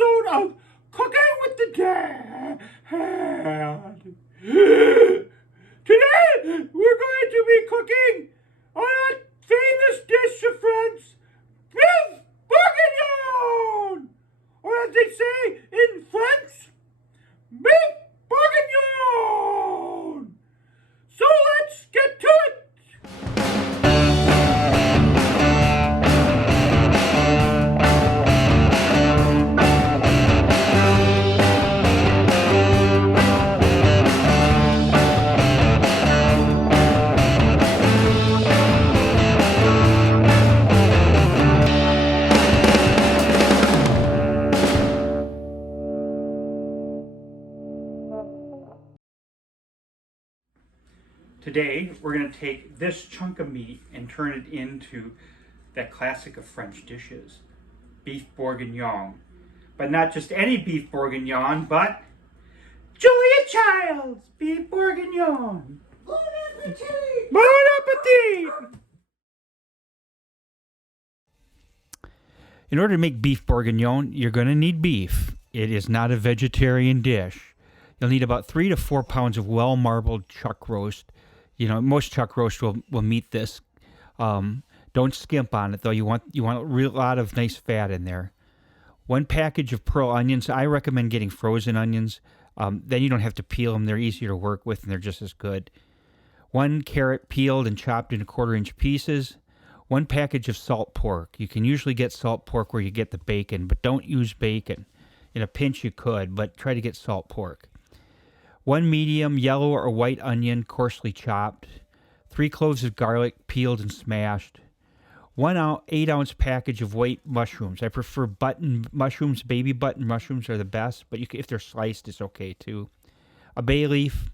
episode of Cooking with the Dad. Today, we're going to be cooking on a famous dish of France, beef bourguignon! Or as they say in French, beef bourguignon! So let's get to it! Today, we're going to take this chunk of meat and turn it into that classic of French dishes, beef bourguignon. But not just any beef bourguignon, but Julia Child's beef bourguignon. Bon appetit! Bon appetit! In order to make beef bourguignon, you're going to need beef. It is not a vegetarian dish. You'll need about 3 to 4 pounds of well-marbled chuck roast. You know, most chuck roast will meet this. Don't skimp on it, though. You want a real lot of nice fat in there. 1 package of pearl onions. I recommend getting frozen onions. Then you don't have to peel them. They're easier to work with, and they're just as good. 1 carrot peeled and chopped into 1/4-inch pieces. 1 package of salt pork. You can usually get salt pork where you get the bacon, but don't use bacon. In a pinch you could, but try to get salt pork. 1 medium yellow or white onion, coarsely chopped. 3 cloves of garlic, peeled and smashed. 1 8-ounce package of white mushrooms. I prefer button mushrooms. Baby button mushrooms are the best, but if they're sliced, it's okay too. A bay leaf,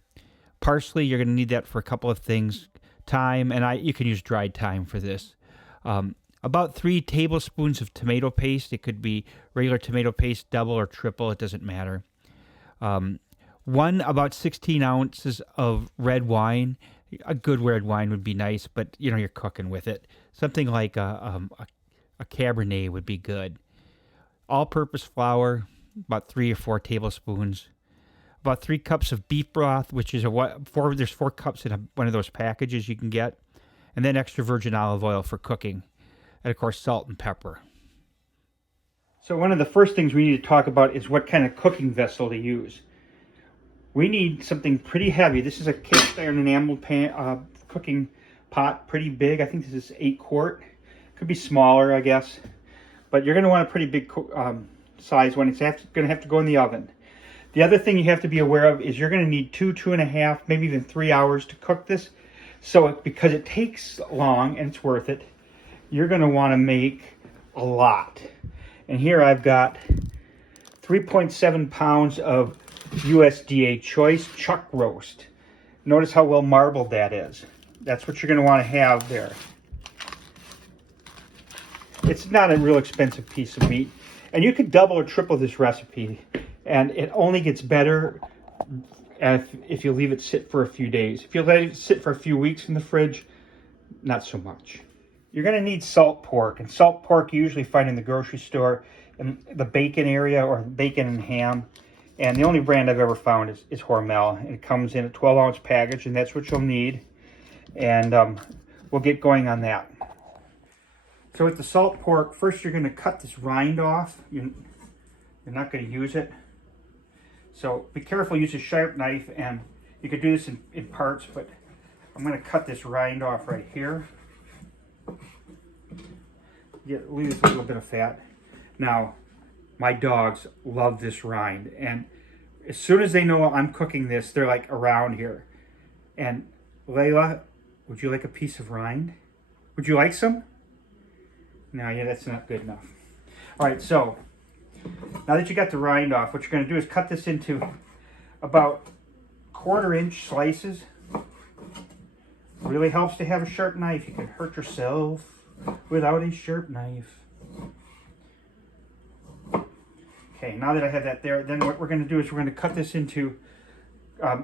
parsley. You're going to need that for a couple of things. Thyme, and you can use dried thyme for this. About 3 tablespoons of tomato paste. It could be regular tomato paste, double or triple. It doesn't matter. About 16 ounces of red wine. A good red wine would be nice, but you're cooking with it. Something like a Cabernet would be good. All-purpose flour, about 3 or 4 tablespoons. About 3 cups of beef broth, which is there's 4 cups in one of those packages you can get. And then extra virgin olive oil for cooking. And of course, salt and pepper. So one of the first things we need to talk about is what kind of cooking vessel to use. We need something pretty heavy. This is a cast iron enamel pan, cooking pot, pretty big. I think this is 8 quart. Could be smaller, I guess. But you're going to want a pretty big size one. It's going to have to go in the oven. The other thing you have to be aware of is you're going to need 2.5, maybe even 3 hours to cook this. So because it takes long and it's worth it, you're going to want to make a lot. And here I've got 3.7 pounds of USDA choice chuck roast. Notice how well marbled that is. That's what you're going to want to have there. It's not a real expensive piece of meat. And you could double or triple this recipe. And it only gets better if you leave it sit for a few days. If you let it sit for a few weeks in the fridge, not so much. You're going to need salt pork. And salt pork you usually find in the grocery store in the bacon area, or bacon and ham. And the only brand I've ever found is Hormel. And it comes in a 12-ounce package, and that's what you'll need. And we'll get going on that. So with the salt pork, first you're going to cut this rind off. You're not going to use it. So be careful, use a sharp knife, and you could do this in parts, but I'm going to cut this rind off right here. Lose a little bit of fat. Now, my dogs love this rind, and as soon as they know I'm cooking this, they're like around here. And Layla, would you like a piece of rind? Would you like some? No, yeah, that's not good enough. All right, so now that you got the rind off, what you're going to do is cut this into about 1/4-inch slices. Really helps to have a sharp knife. You can hurt yourself without a sharp knife. Okay, now that I have that there, then what we're going to do is we're going to cut this into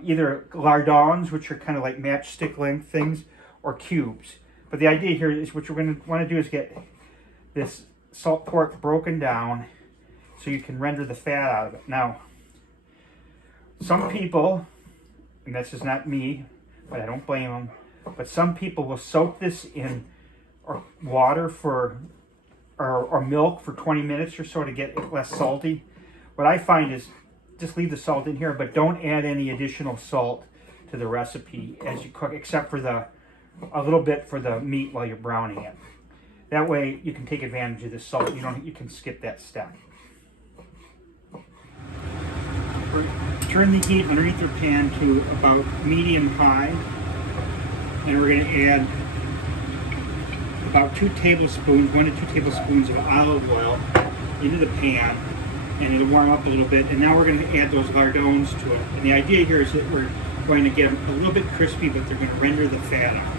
either lardons, which are kind of like matchstick length things, or cubes. But the idea here is what you're going to want to do is get this salt pork broken down so you can render the fat out of it. Now, some people, and this is not me, but I don't blame them, but some people will soak this in water or milk for 20 minutes or so to get it less salty. What I find is just leave the salt in here, but don't add any additional salt to the recipe as you cook, except for a little bit for the meat while you're browning it. That way you can take advantage of the salt. You can skip that step. Turn the heat underneath your pan to about medium-high, and we're going to add about 1 to 2 tablespoons of olive oil into the pan, and it'll warm up a little bit. And now we're going to add those lardons to it. And the idea here is that we're going to get them a little bit crispy, but they're going to render the fat out.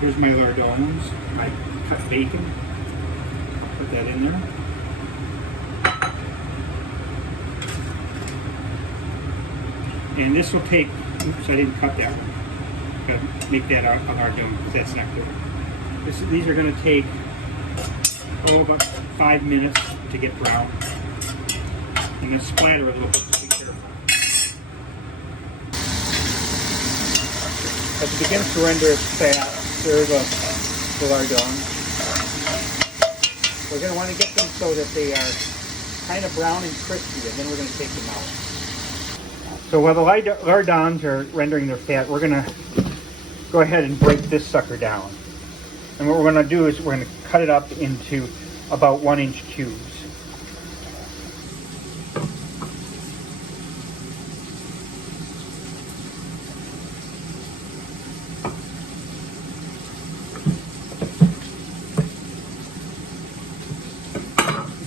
Here's my lardons, my cut bacon. Put that in there. And this will take, oops, I didn't cut that one. Gotta make that a lardon, because that's not good. These are going to take, about 5 minutes to get brown. And then splatter a little bit, so be careful. As it begins to render its fat, there are the lardons. We're going to want to get them so that they are kind of brown and crispy, and then we're going to take them out. So while the lardons are rendering their fat, we're going to go ahead and break this sucker down. And what we're going to do is we're going to cut it up into about 1-inch cubes.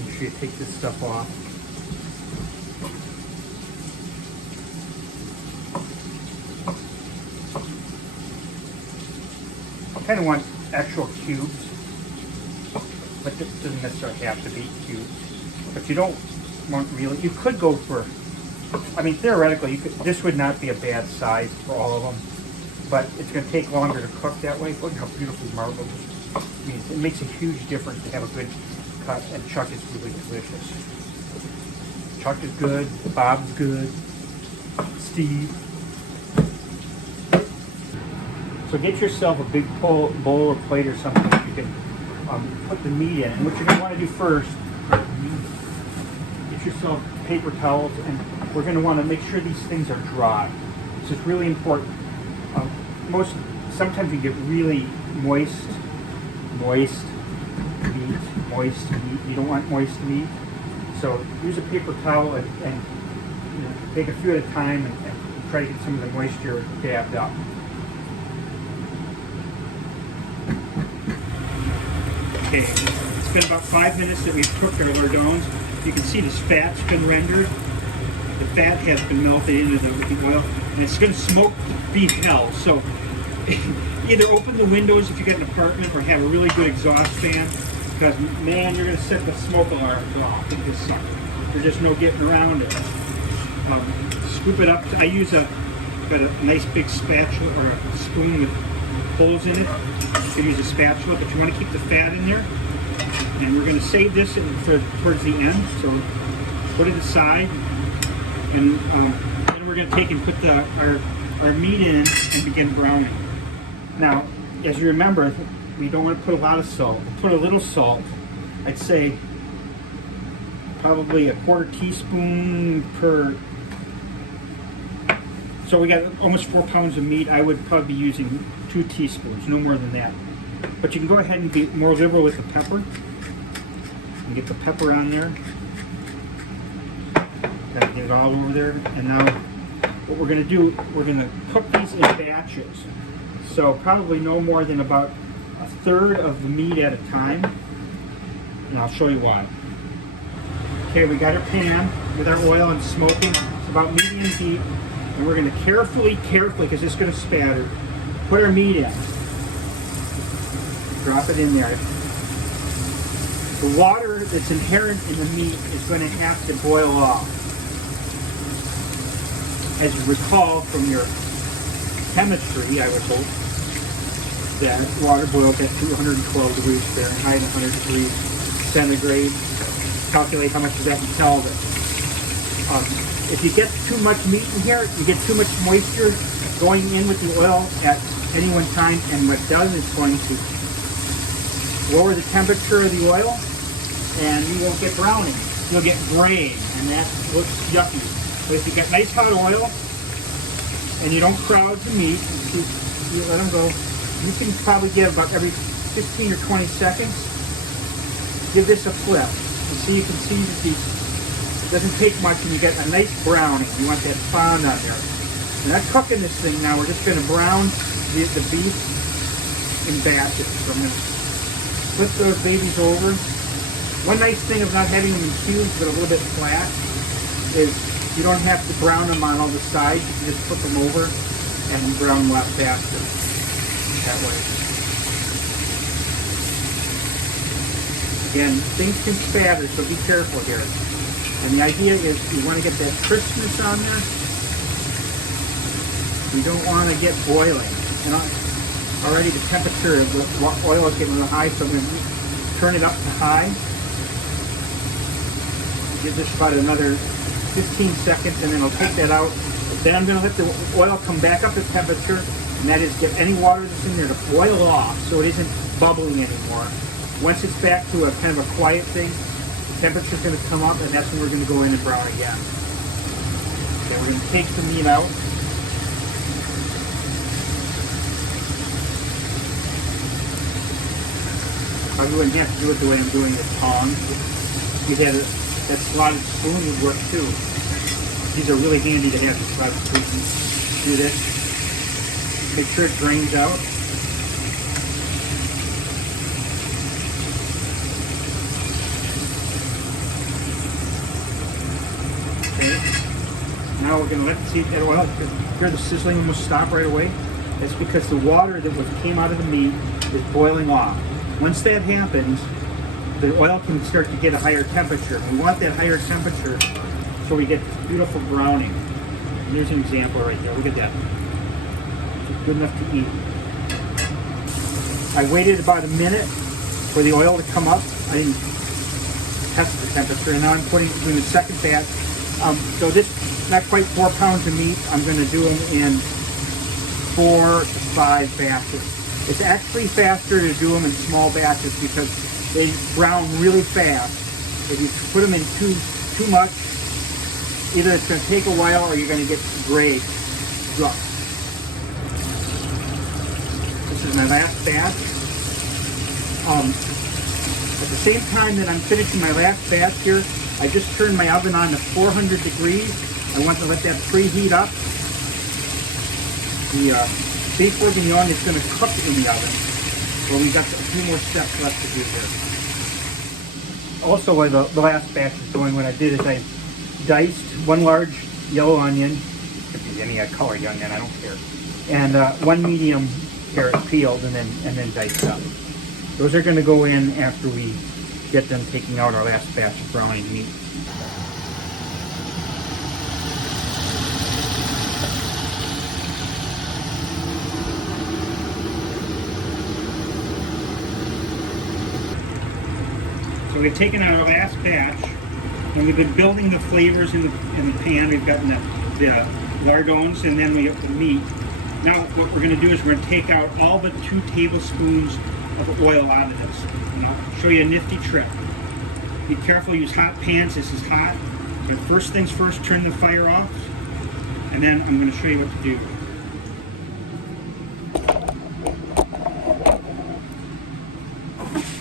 Make sure you take this stuff off. I kind of want actual cubes, but this doesn't necessarily have to be cubes. But you don't want really, you could go for, I mean theoretically, this would not be a bad size for all of them, but it's going to take longer to cook that way. Look how beautifully marbled it is. It makes a huge difference to have a good cut, and chuck is really delicious. Chuck is good, Bob's good, Steve. So get yourself a big bowl or plate or something that you can put the meat in. And what you're going to want to do first, get yourself paper towels, and we're going to want to make sure these things are dry. This is really important. Sometimes you get really moist meat. You don't want moist meat. So use a paper towel and take a few at a time and try to get some of the moisture dabbed up. Okay, it's been about 5 minutes that we've cooked our lardons. You can see this fat's been rendered. The fat has been melted into the oil, and it's going to smoke beef hell. So either open the windows if you get an apartment, or have a really good exhaust fan, because man, you're going to set the smoke alarms off with this sucker. There's just no getting around it. Scoop it up. I use got a nice big spatula or a spoon with holes in it. You can use a spatula, but you want to keep the fat in there. And we're going to save this towards the end. So put it aside, and then we're going to take and put our meat in and begin browning. Now, as you remember, we don't want to put a lot of salt. We'll put a little salt. I'd say probably a 1/4 teaspoon per. So we got almost 4 pounds of meat. I would probably be using 2 teaspoons, no more than that. But you can go ahead and be more liberal with the pepper. And get the pepper on there. Gotta get it all over there. And now what we're going to do, we're going to cook these in batches. So probably no more than about 1/3 of the meat at a time. And I'll show you why. Okay, we got our pan with our oil and smoking. It's about medium heat. And we're going to carefully, because it's going to spatter, put our meat in. Drop it in there. The water that's inherent in the meat is going to have to boil off. As you recall from your chemistry, I would hope, that water boils at 212 degrees Fahrenheit, 100 degrees centigrade. Calculate how much is that in Kelvin. If you get too much meat in here, you get too much moisture going in with the oil at any one time, and what it does is going to lower the temperature of the oil, and you won't get browning. You'll get gray, and that looks yucky. But if you get nice hot oil, and you don't crowd the meat, you let them go, you can probably give about every 15 or 20 seconds, give this a flip. You can see that these doesn't take much, and you get a nice browning. You want that fond on there. We're not cooking this thing now. We're just going to brown the beef in batches. So I'm going to flip those babies over. One nice thing of not having them in cubes but a little bit flat is you don't have to brown them on all the sides. You can just flip them over and brown them a lot faster that way. Again, things can spatter, so be careful here. And the idea is you want to get that crispness on there. You don't want to get boiling. And already the temperature of the oil is getting a little high, so I'm going to turn it up to high. Give this about another 15 seconds, and then I'll take that out. Then I'm going to let the oil come back up to temperature, and that is get any water that's in there to boil off so it isn't bubbling anymore. Once it's back to a kind of a quiet thing, the temperature's going to come up, and that's when we're going to go in and brown again. Okay, we're going to take the meat out. I wouldn't have to do it the way I'm doing the tongs. You had that slotted spoon would work too. These are really handy to have, the slotted spoon. Do this. Make sure it drains out. Now we're going to let that oil, hear the sizzling will stop right away. That's because the water that came out of the meat is boiling off. Once that happens, the oil can start to get a higher temperature. We want that higher temperature so we get beautiful browning. And there's an example right there. Look at that. It's good enough to eat. I waited about a minute for the oil to come up. I didn't test the temperature, and now I'm doing the second batch. So this, not quite 4 pounds of meat, I'm going to do them in 4 to 5 batches. It's actually faster to do them in small batches because they brown really fast. If you put them in too much, either it's going to take a while or you're going to get gray rough. This is my last batch. At the same time that I'm finishing my last batch here, I just turned my oven on to 400 degrees. I want to let that preheat up. The beef bourguignon is going to cook in the oven. Well, we've got a few more steps left to do here. Also, while the last batch is going, what I did is I diced 1 large yellow onion. It could be any color onion, I don't care. And 1 medium carrot peeled and then diced up. Those are going to go in after we get them taking out our last batch of browning meat. So we've taken out our last batch, and we've been building the flavors in the pan. We've gotten the lardons, and then we have the meat. Now what we're going to do is we're going to take out all but 2 tablespoons of oil out of this. And I'll show you a nifty trick. Be careful, use hot pans. This is hot. So first things first, turn the fire off, and then I'm going to show you what to do.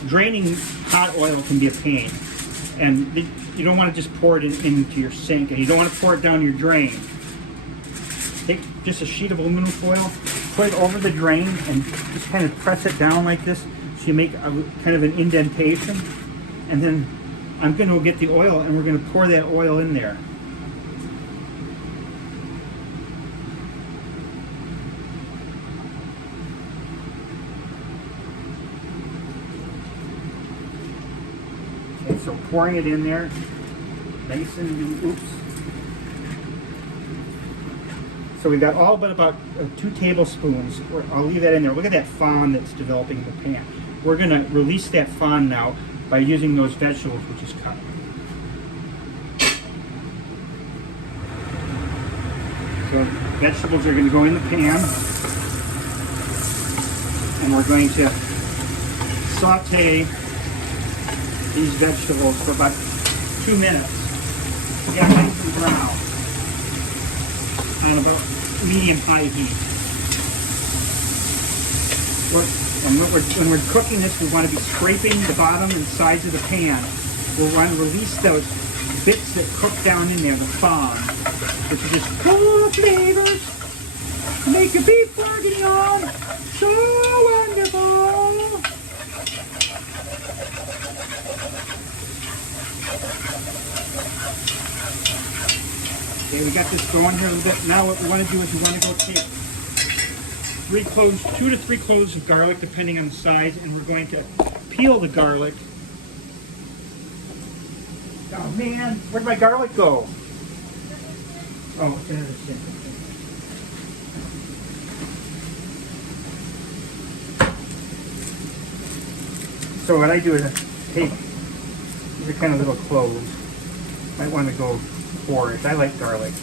Draining hot oil can be a pain, and you don't want to just pour it into your sink, and you don't want to pour it down your drain. Take just a sheet of aluminum foil, put it over the drain, and just kind of press it down like this, so you make kind of an indentation. And then I'm going to get the oil, and we're going to pour that oil in there. So pouring it in there, nice and, oops. So we've got all but about 2 tablespoons. I'll leave that in there. Look at that fond that's developing in the pan. We're going to release that fond now. by using those vegetables we just cut. So vegetables are going to go in the pan, and we're going to saute these vegetables for about 2 minutes. Get nice and brown on about medium-high heat. When we're cooking this, we want to be scraping the bottom and sides of the pan. We'll want to release those bits that cook down in there, the fond, which are just full flavors. Make your beef bourguignon so wonderful. Okay, we got this going here a little bit. Now what we want to do is we want to go take 2 to 3 cloves of garlic, depending on the size, and we're going to peel the garlic. Oh man, where'd my garlic go? Oh, it's in the sink. So what I do is I take, these are kind of little cloves. Might want to go 4-ish. I like garlic.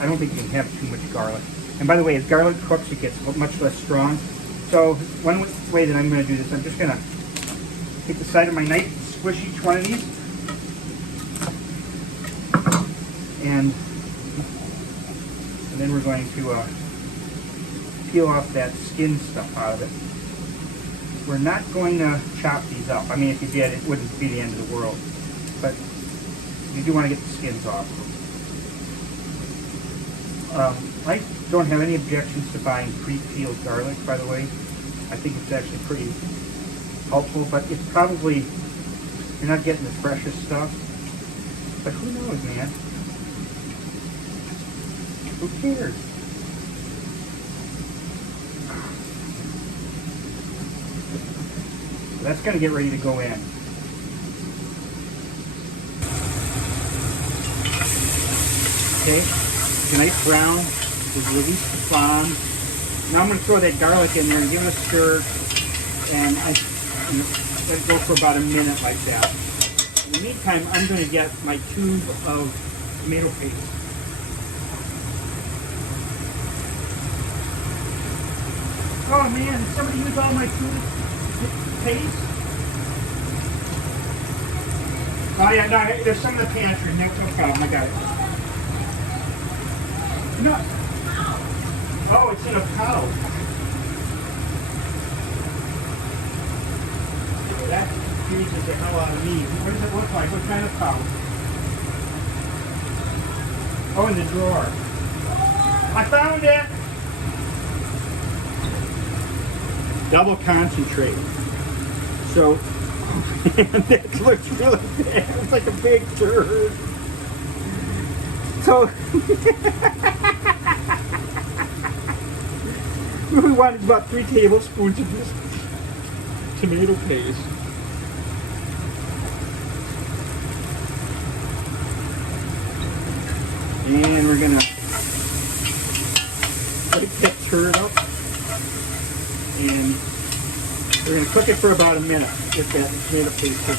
I don't think you can have too much garlic. And by the way, as garlic cooks, it gets much less strong. So one way that I'm going to do this, I'm just going to take the side of my knife and squish each one of these. And then we're going to peel off that skin stuff out of it. We're not going to chop these up. I mean, if you did, it wouldn't be the end of the world. But you do want to get the skins off. I don't have any objections to buying pre-peeled garlic, by the way. I think it's actually pretty helpful, but it's probably, you're not getting the freshest stuff. But who knows, man? Who cares? So that's going to get ready to go in. Okay, it's a nice brown. We've released the fond. Now I'm going to throw that garlic in there and give it a stir, and let it go for about a minute like that. In the meantime, I'm going to get my tube of tomato paste. Oh man, did somebody use all my paste? Oh yeah, no, there's some in the pantry. No problem, I got it. No. Oh, it's in a pouch. Okay, that confuses the hell out of me. What does it look like? What kind of pouch? Oh, in the drawer. I found it! Double concentrate. So, that looks really bad. It's like a big turd. So, we wanted about 3 tablespoons of this tomato paste. And we're gonna break that turd up. And we're going to cook it for about a minute with that tomato paste in.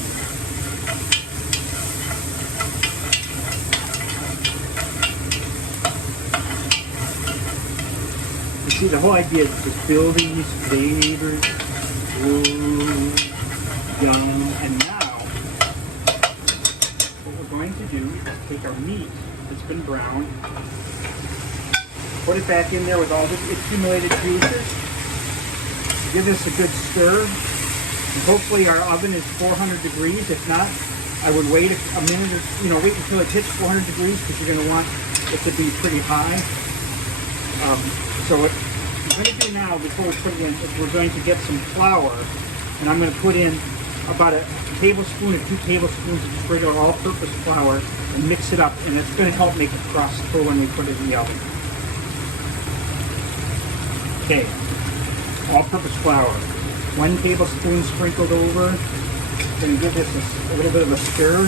You see, the whole idea is just building these flavors. Ooh, yum. And now, what we're going to do is take our meat that's been browned, put it back in there with all the accumulated juices. Give this a good stir. And hopefully our oven is 400 degrees. If not, I would wait a minute or, wait until it hits 400 degrees because you're going to want it to be pretty high. So what I'm going to do now before we put it in is we're going to get some flour, and I'm going to put in about a tablespoon or 2 tablespoons of just regular all-purpose flour and mix it up, and it's going to help make a crust for when we put it in the oven. Okay. All-purpose flour, 1 tablespoon sprinkled over. Going to give this a little bit of a stir,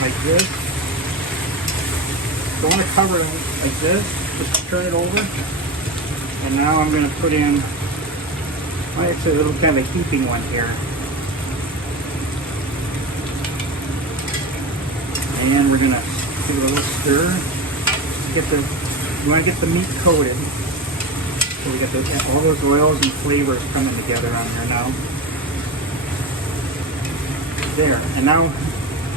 like this. Don't want to cover it like this, just turn it over. And now I'm going to put in, well, it's a little kind of a heaping one here. And we're gonna give it a little stir. You want to get the meat coated. So we got all those oils and flavors coming together on there now. There. And now,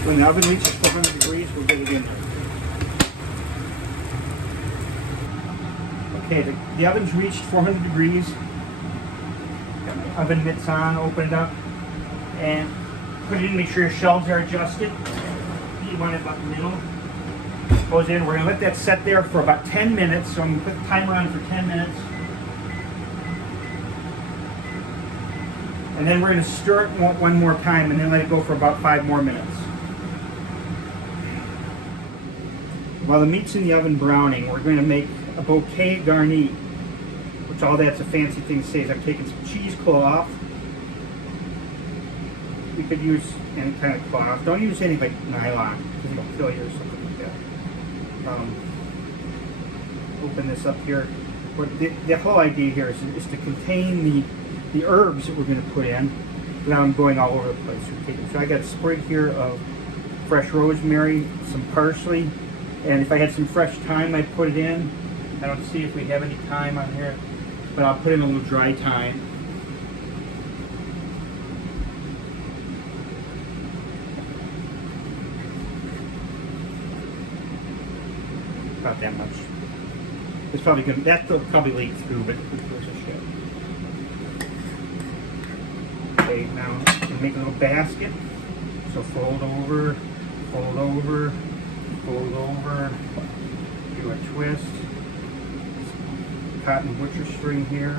when the oven reaches 400 degrees, we'll get it in there. Okay, the oven's reached 400 degrees. Got my oven mitts on, opened up, and put it in. Make sure your shelves are adjusted. You want it about the middle. Goes in. We're going to let that set there for about 10 minutes. So I'm going to put the timer on for 10 minutes. And then we're going to stir it one more time and then let it go for about 5 more minutes. While the meat's in the oven browning, we're going to make a bouquet garni, which all that's a fancy thing to say is I'm taking some cheesecloth. You could use any kind of cloth. Don't use any like nylon because it'll kill you or something like that. Open this up here. But the whole idea here is to contain the herbs that we're going to put in without them going all over the place. So I got a sprig here of fresh rosemary, some parsley, and if I had some fresh thyme, I'd put it in. I don't see if we have any thyme on here, but I'll put in a little dry thyme. About that much. It's probably good. That'll probably leak through, but who gives a shit? Okay, now make a little basket. So fold over, fold over, fold over. Do a twist. Cotton butcher string here.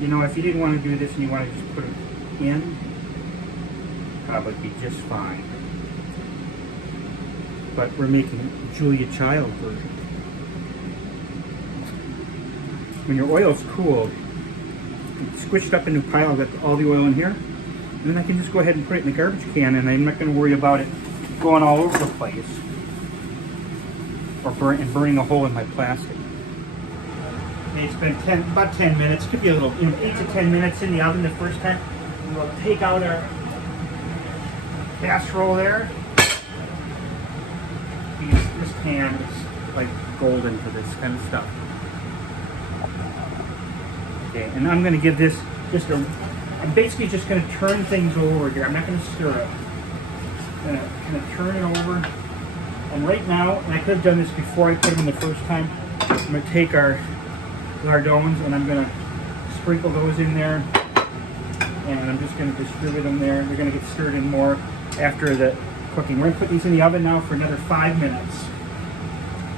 You know, if you didn't want to do this and you want to just put it in, probably be just fine. But we're making Julia Child version. When your oil's cooled, squished up into a pile, I've got all the oil in here, and then I can just go ahead and put it in the garbage can, and I'm not going to worry about it going all over the place or burning a hole in my plastic. Okay, it's been about 10 minutes. Could be a little, 8 to 10 minutes in the oven the first time. And we'll take out our casserole there. This pan is like golden for this kind of stuff. Okay, and I'm going to give this I'm basically just going to turn things over here. I'm not going to stir it. I'm going to kind of turn it over. And right now, and I could have done this before I put them in the first time, I'm going to take our lardons and I'm going to sprinkle those in there. And I'm just going to distribute them there. They're going to get stirred in more after the cooking. We're going to put these in the oven now for another 5 minutes.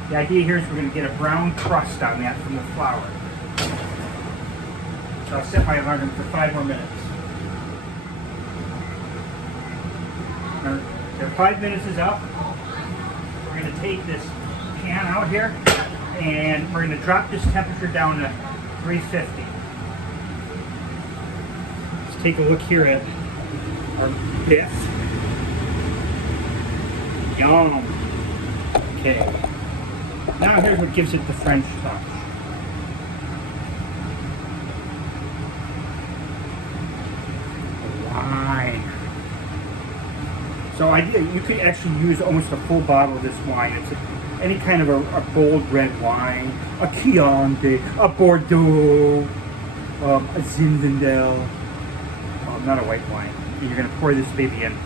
The idea here is we're going to get a brown crust on that from the flour. So I'll set my alarm for 5 more minutes. Now, the 5 minutes is up. We're going to take this pan out here and we're going to drop this temperature down to 350. Let's take a look here at our biff. Yum. Okay. Now here's what gives it the French touch. Wine. So you could actually use almost a full bottle of this wine. It's any kind of a bold red wine, a Chianti, a Bordeaux, a Zinfandel, not a white wine. You're going to pour this baby in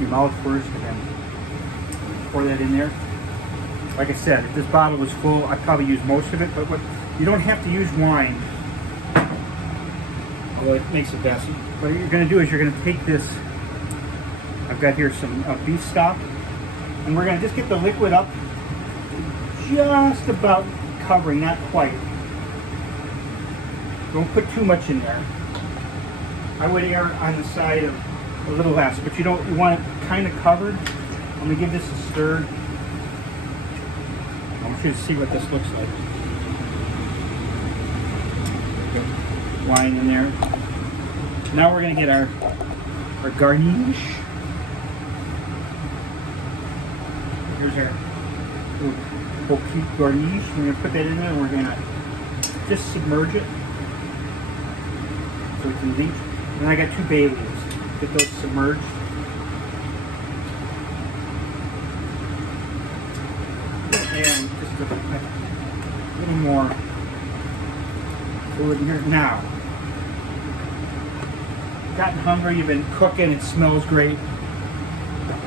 your mouth first and then pour that in there. Like I said, if this bottle was full, I'd probably use most of it, but you don't have to use wine, although it makes it best. What you're going to do is you're going to take this, I've got here some beef stock, and we're going to just get the liquid up just about covering, not quite. Don't put too much in there. I would err on the side of a little less, but you want it kind of covered. I'm going to give this a stir. I want you to see what this looks like. Wine in there. Now we're going to get our garnish. Here's our bouquet garnish. We're going to put that in there and we're going to just submerge it so it can leach. And I got 2 bay leaves. Get those submerged. And just a little more fluid in here. Now, gotten hungry, you've been cooking, it smells great.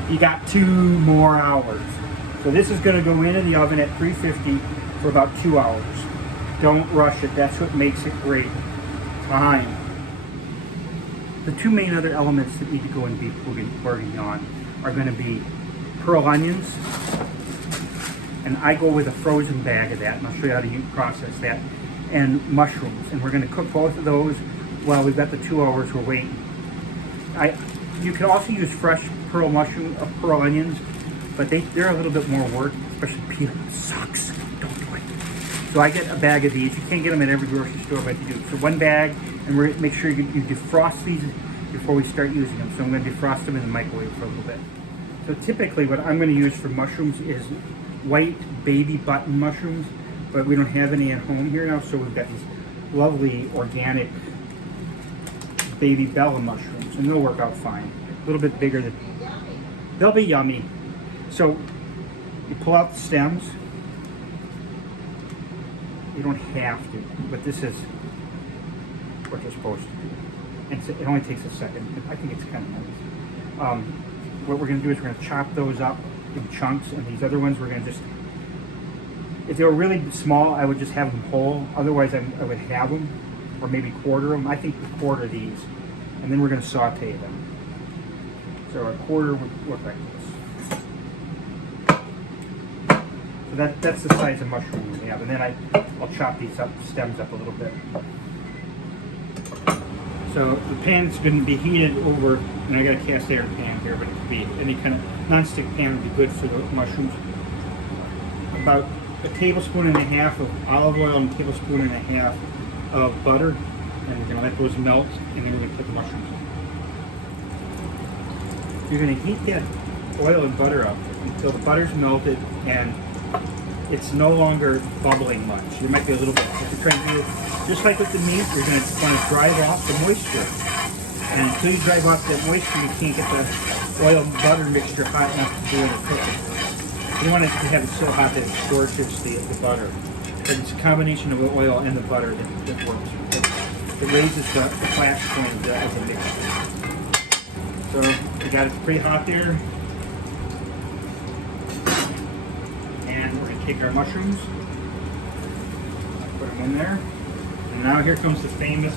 You got 2 more hours. So this is going to go into the oven at 350 for about 2 hours. Don't rush it. That's what makes it great. Time. The 2 main other elements that need to go in beef bourguignon are going to be pearl onions, and I go with a frozen bag of that, and I'll show you how to process that, and mushrooms. And we're going to cook both of those while we've got the 2 hours we're waiting. You can also use fresh pearl onions, but they're a little bit more work, especially peeling. Sucks. Don't do it. So I get a bag of these. You can't get them at every grocery store, but you do. So 1 bag, and we're make sure you defrost these before we start using them. So I'm going to defrost them in the microwave for a little bit. So typically what I'm going to use for mushrooms is white baby button mushrooms, but we don't have any at home here now, so we've got these lovely organic baby bella mushrooms, and they'll work out fine. A little bit bigger than, they'll be yummy. So you pull out the stems. You don't have to, but this is what you're supposed to do. And it only takes a second. I think it's kind of nice. What we're going to do is we're going to chop those up in chunks, and these other ones we're going to just, if they were really small, I would just have them whole. Otherwise, I would have them, or maybe quarter them. I think we quarter these, and then we're going to saute them. So a quarter would look like this. So that's the size of mushroom we have, and then I'll chop these stems up a little bit. So the pan's going to be heated over, and I got a cast iron pan here, but it could be any kind of non-stick pan would be good for the mushrooms. About a tablespoon and a half of olive oil and a tablespoon and a half of butter, and we're going to let those melt, and then we're going to put the mushrooms in. You're going to heat that oil and butter up until the butter's melted and it's no longer bubbling much. You might be a little bit, if you're trying to do, just like with the meat, you're going to want to drive off the moisture. And until you drive off that moisture, you can't get the oil and butter mixture hot enough to do the cooking. You want it to have it so hot that it scorches the butter. But it's a combination of the oil and the butter that works. It raises the flash point of the mixture. So we got it pretty hot there. And we're going to take our mushrooms, put them in there. And now here comes the famous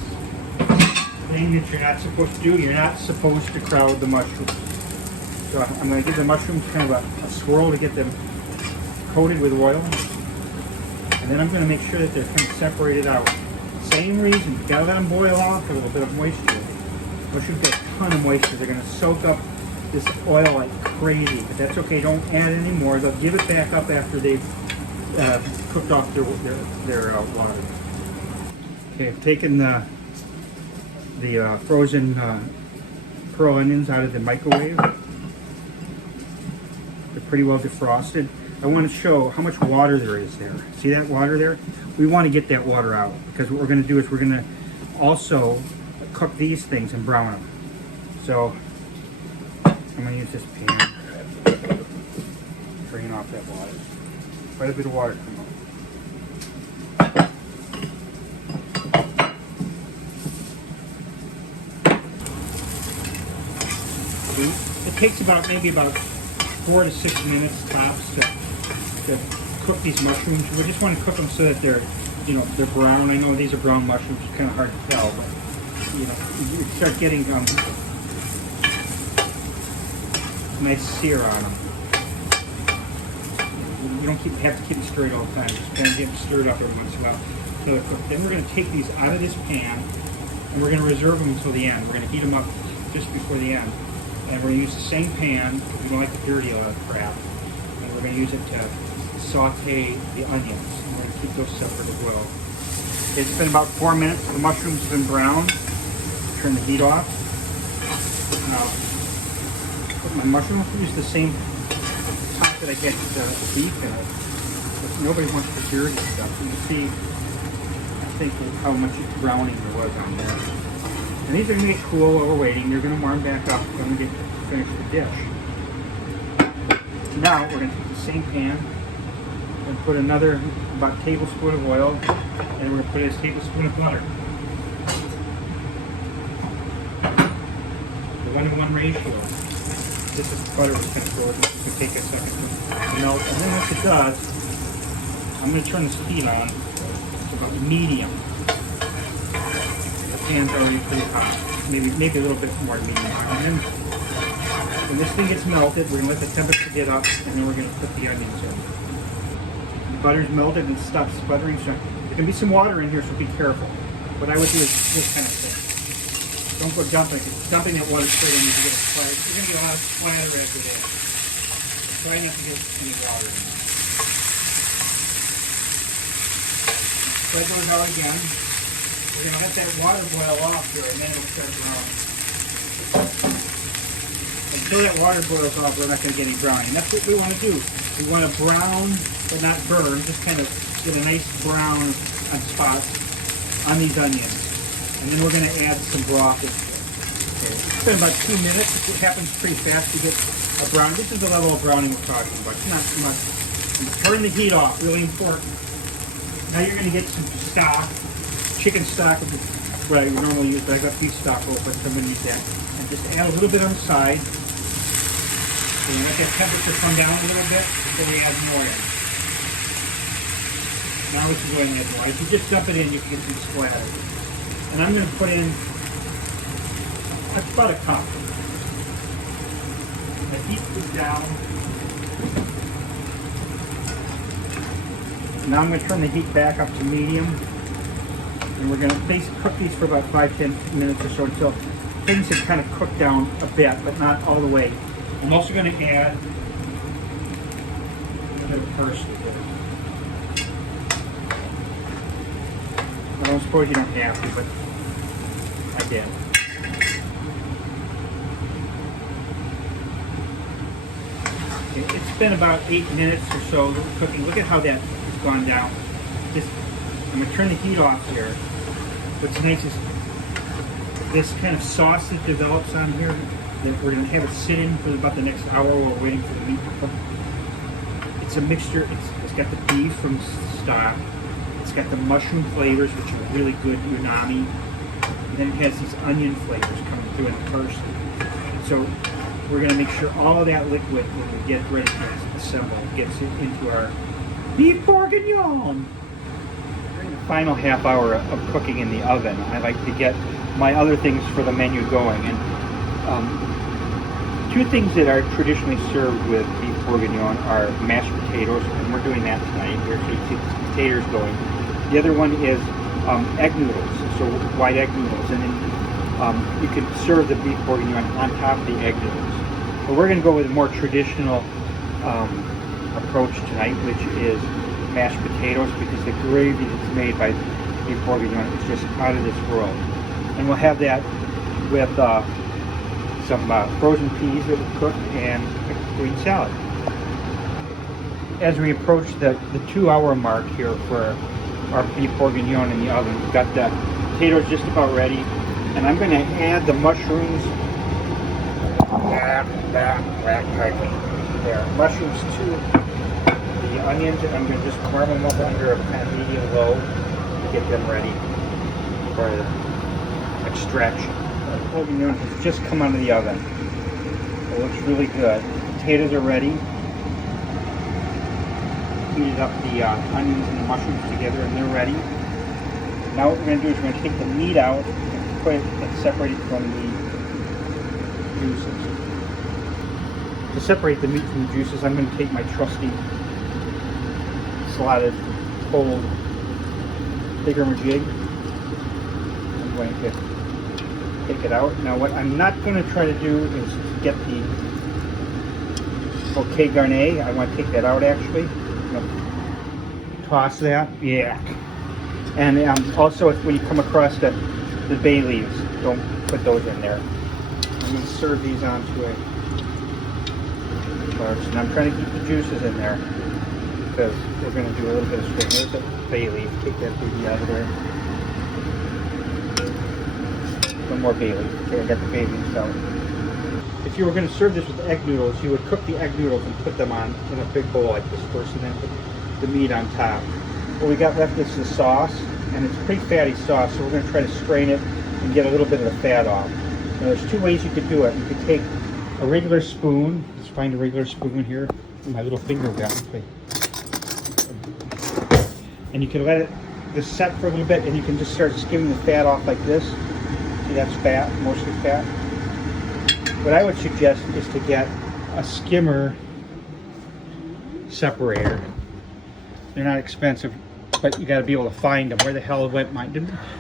thing that you're not supposed to do. You're not supposed to crowd the mushrooms. So I'm going to give the mushrooms kind of a swirl to get them coated with oil. And then I'm going to make sure that they're kind of separated out. Same reason, you've got to let them boil off a little bit of moisture. Mushrooms get a ton of moisture. They're going to soak up this oil like crazy, but that's okay. Don't add any more. They'll give it back up after they've cooked off their water. Okay, I've taken the frozen pearl onions out of the microwave. They're pretty well defrosted. I want to show how much water there is there. See that water there? We want to get that water out, because what we're going to do is we're going to also cook these things and brown them. So I'm going to use this pan. Drain off that water. Quite a bit of water come out. It takes maybe about 4 to 6 minutes tops to cook these mushrooms. We just want to cook them so that they're brown. I know these are brown mushrooms. It's kind of hard to tell, but you start getting nice sear on them. You don't have to keep it stirred all the time. Just kind of get them stirred up every once in a while until they're cooked. Then we're going to take these out of this pan, and we're going to reserve them until the end. We're going to heat them up just before the end. And we're going to use the same pan, because we don't like the dirty oil crap. And we're going to use it to saute the onions. And we're going to keep those separate as well. It's been about 4 minutes. The mushrooms have been browned. Turn the heat off. Now, put my mushrooms. Use the same pot that I get the beef in it. But nobody wants the dirty stuff. You can see, I think, how much browning there was on there. And these are going to get cool while we're waiting. They're going to warm back up when we get finished the dish. Now we're going to take the same pan and put another about a tablespoon of oil, and we're going to put a tablespoon of butter. The 1-to-1 ratio. This is butter that's going to go. It's going to take a second to melt, and then once it does, I'm going to turn this heat on to about medium. The pan's already pretty hot. Maybe a little bit more medium. And then when this thing gets melted, we're going to let the temperature get up, and then we're going to put the onions in. The butter's melted and stops sputtering, so there can be some water in here, so be careful. What I would do is this kind of thing. Don't go dumping it. Dumping that water straight in, you can get a splatter. You're going to get a lot of splatter after that. Try not to get any water in. Spread those out again. We're going to let that water boil off here, and then it'll start browning. Until that water boils off, we're not going to get any browning. That's what we want to do. We want to brown, but not burn. Just kind of get a nice brown on spots on these onions. And then we're going to add some broth. Okay. It's been about 2 minutes. It happens pretty fast to get a brown. This is the level of browning we're talking about. It's not too much. And turn the heat off. Really important. Now you're going to get some stock. Chicken stock is what I normally use, but I got beef stock, but I'm going to use that. And just add a little bit on the side. So you let that temperature come down a little bit before we add more in. Now we can go ahead and add more. If you just dump it in, you can get some splatter. And I'm going to put in about a cup. The heat is down. Now I'm going to turn the heat back up to medium. And we're going to cook these for about 5-10 minutes or so until things have kind of cooked down a bit, but not all the way. I'm also going to add a bit of parsley. I don't suppose you don't have to, but I did. Okay, it's been about 8 minutes or so cooking. Look at how that has gone down. I'm going to turn the heat off here. What's nice is this kind of sauce that develops on here, that we're going to have it sit in for about the next hour while we're waiting for the meat to cook. It's a mixture. It's got the beef from stock. It's got the mushroom flavors, which are really good, umami. And then it has these onion flavors coming through in the parsley. So we're going to make sure all of that liquid, when we get ready to assemble, gets it into our beef bourguignon. During the final half hour of cooking in the oven, I like to get my other things for the menu going. And two things that are traditionally served with beef bourguignon are mashed potatoes, and we're doing that tonight here, so you see the potatoes going. The other one is egg noodles, so white egg noodles, and then you can serve the beef bourguignon on top of the egg noodles. But we're going to go with a more traditional approach tonight, which is mashed potatoes, because the gravy that's made by beef bourguignon is just out of this world. And we'll have that with some frozen peas that we cooked and a green salad. As we approach the 2-hour mark here for our beef bourguignon in the oven, we've got the potatoes just about ready, and I'm going to add the mushrooms. There, mushrooms to the onions, and I'm going to just warm them up under a kind of medium low to get them ready for extraction. The bourguignon has just come out of the oven. It looks really good. The potatoes are ready. Heated up the onions and the mushrooms together, and they're ready. Now what we're going to do is we're going to take the meat out and put it and separate it from the juices. To separate the meat from the juices, I'm going to take my trusty slotted cold thingamajig. I'm going to take it out. Now what I'm not going to try to do is get the bouquet garni. I want to take that out actually. I'm going to toss that. Yeah. And also when you come across the bay leaves, don't put those in there. I'm going to serve these onto a large, and I'm trying to keep the juices in there because we're going to do a little bit of string. There's a bay leaf. Take that baby out of there. One more bay leaf. Okay, I got the bay leaves out. If you were going to serve this with egg noodles, you would cook the egg noodles and put them on in a big bowl like this first, and then put the meat on top. What we got left is the sauce, and it's pretty fatty sauce, so we're going to try to strain it and get a little bit of the fat off. Now, there's two ways you could do it. You could take a regular spoon. Let's find a regular spoon here. My little finger got me. And you can let it just set for a little bit, and you can just start skimming the fat off like this. See, that's fat, mostly fat. What I would suggest is to get a skimmer separator. They're not expensive, but you got to be able to find them. Where the hell went mine?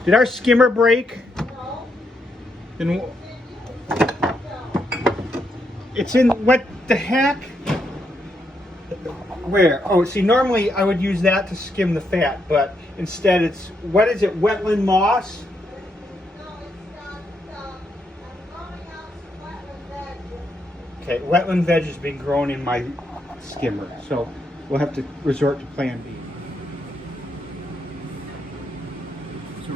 Did our skimmer break? No. Then it's in, what the heck? Where? Oh, see, normally I would use that to skim the fat, but instead it's, what is it, wetland moss? Okay, wetland veg has been grown in my skimmer, so we'll have to resort to plan B. So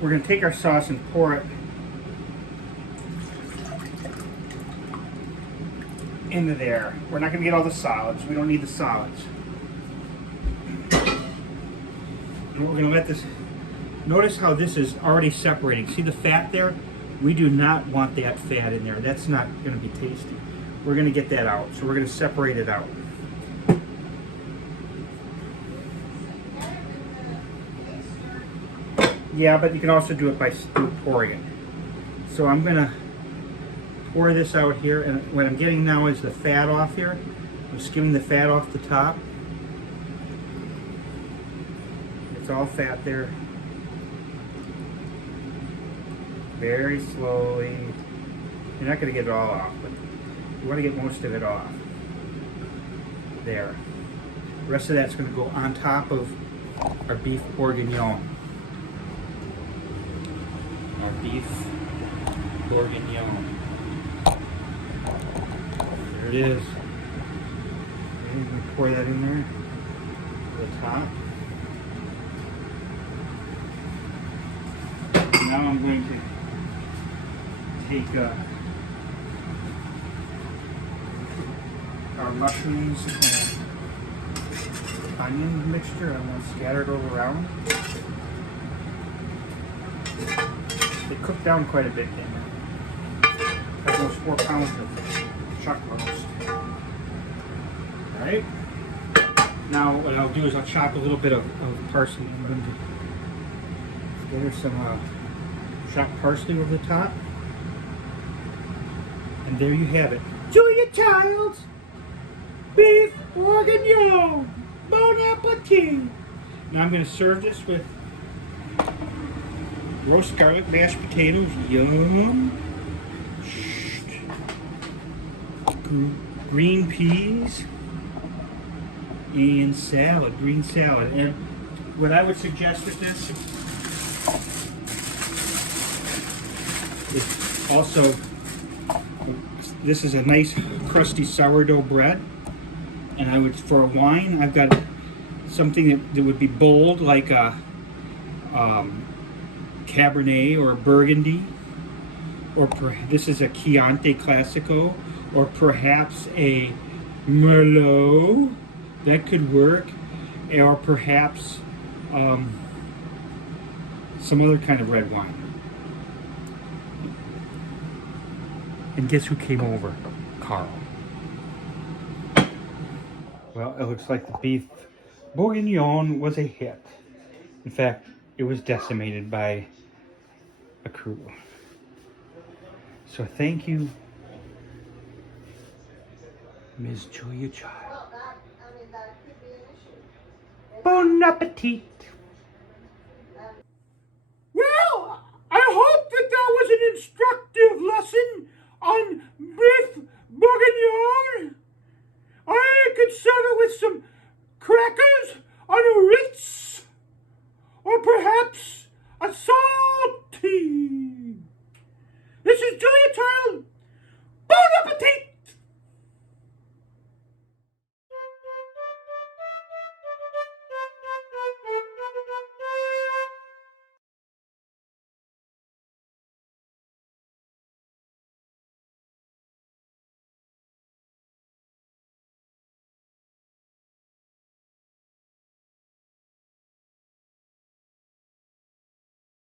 we're gonna take our sauce and pour it into there. We're not gonna get all the solids. We don't need the solids. And we're gonna let this. Notice how this is already separating. See the fat there? We do not want that fat in there. That's not gonna be tasty. We're going to get that out, so we're going to separate it out. Yeah, but you can also do it by pouring it. So I'm going to pour this out here, and what I'm getting now is the fat off here. I'm skimming the fat off the top. It's all fat there. Very slowly. You're not going to get it all off, but you want to get most of it off. There. The rest of that's going to go on top of our beef bourguignon. Our beef bourguignon. There it is. And we pour that in there. To the top. Now I'm going to take our mushrooms and onion mixture. I'm going to scatter it all around. They cook down quite a bit in there. Almost 4 pounds of chuck roast. Alright. Now what I'll do is I'll chop a little bit of parsley. I'm going to scatter some chopped parsley over the top. And there you have it. Julia Childs! Beef bourguignon! Bon appetit! Now I'm going to serve this with roast garlic mashed potatoes. Yum! Green peas and salad, green salad. And what I would suggest with this is also, this is a nice crusty sourdough bread. And I would, for a wine, I've got something that would be bold, like a Cabernet or a Burgundy, or this is a Chianti Classico, or perhaps a Merlot. That could work, or perhaps some other kind of red wine. And guess who came over? Carl. Well, it looks like the beef bourguignon was a hit. In fact, it was decimated by a crew. So thank you, Ms. Julia Child. Bon appetit!